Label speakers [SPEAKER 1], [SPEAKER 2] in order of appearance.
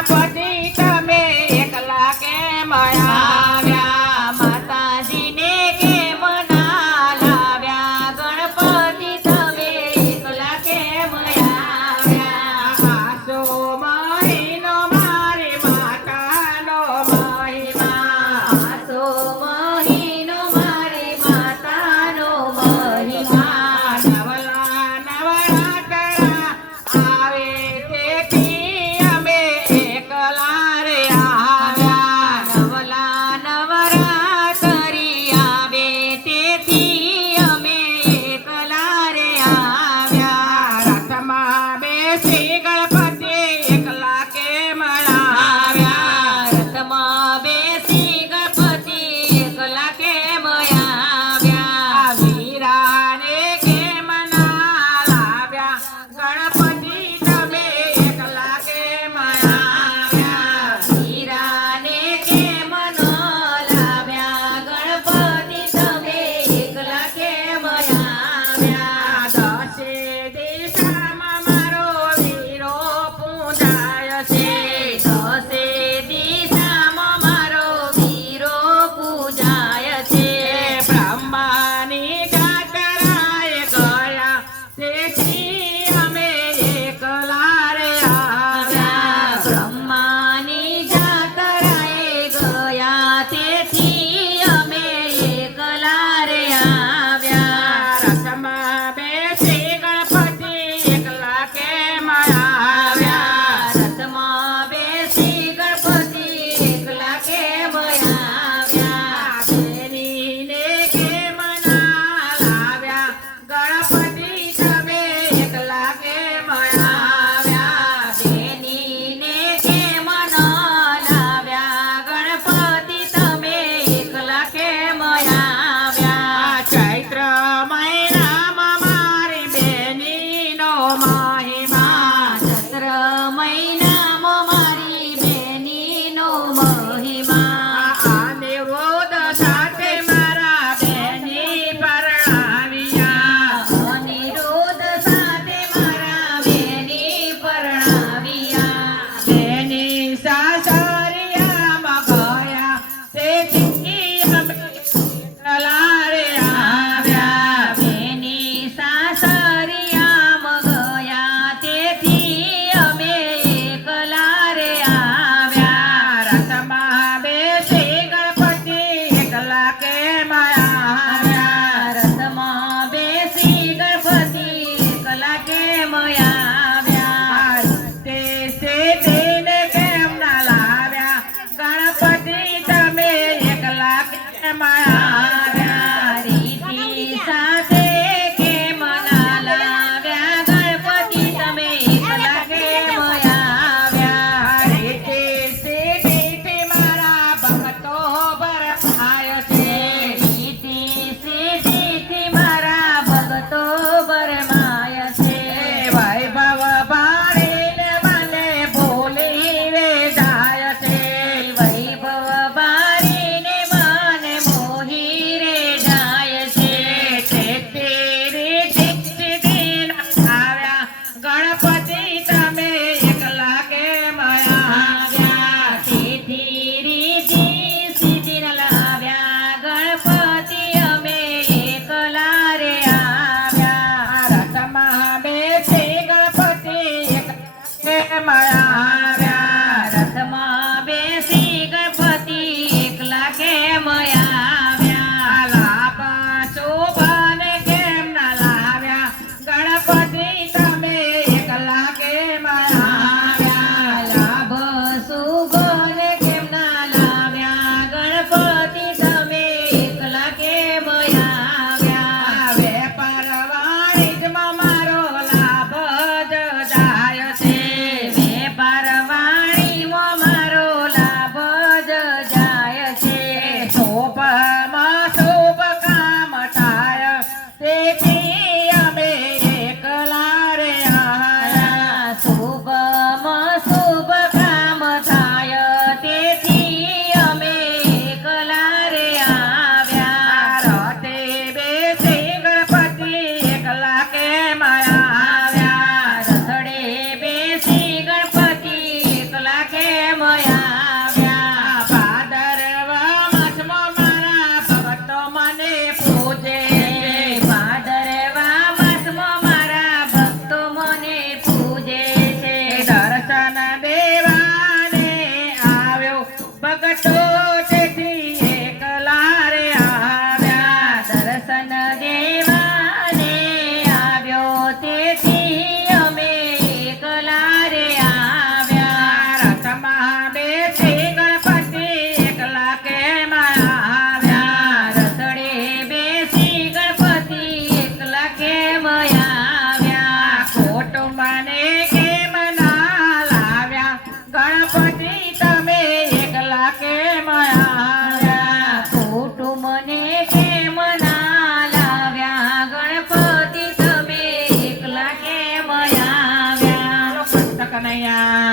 [SPEAKER 1] பதி 哎呀。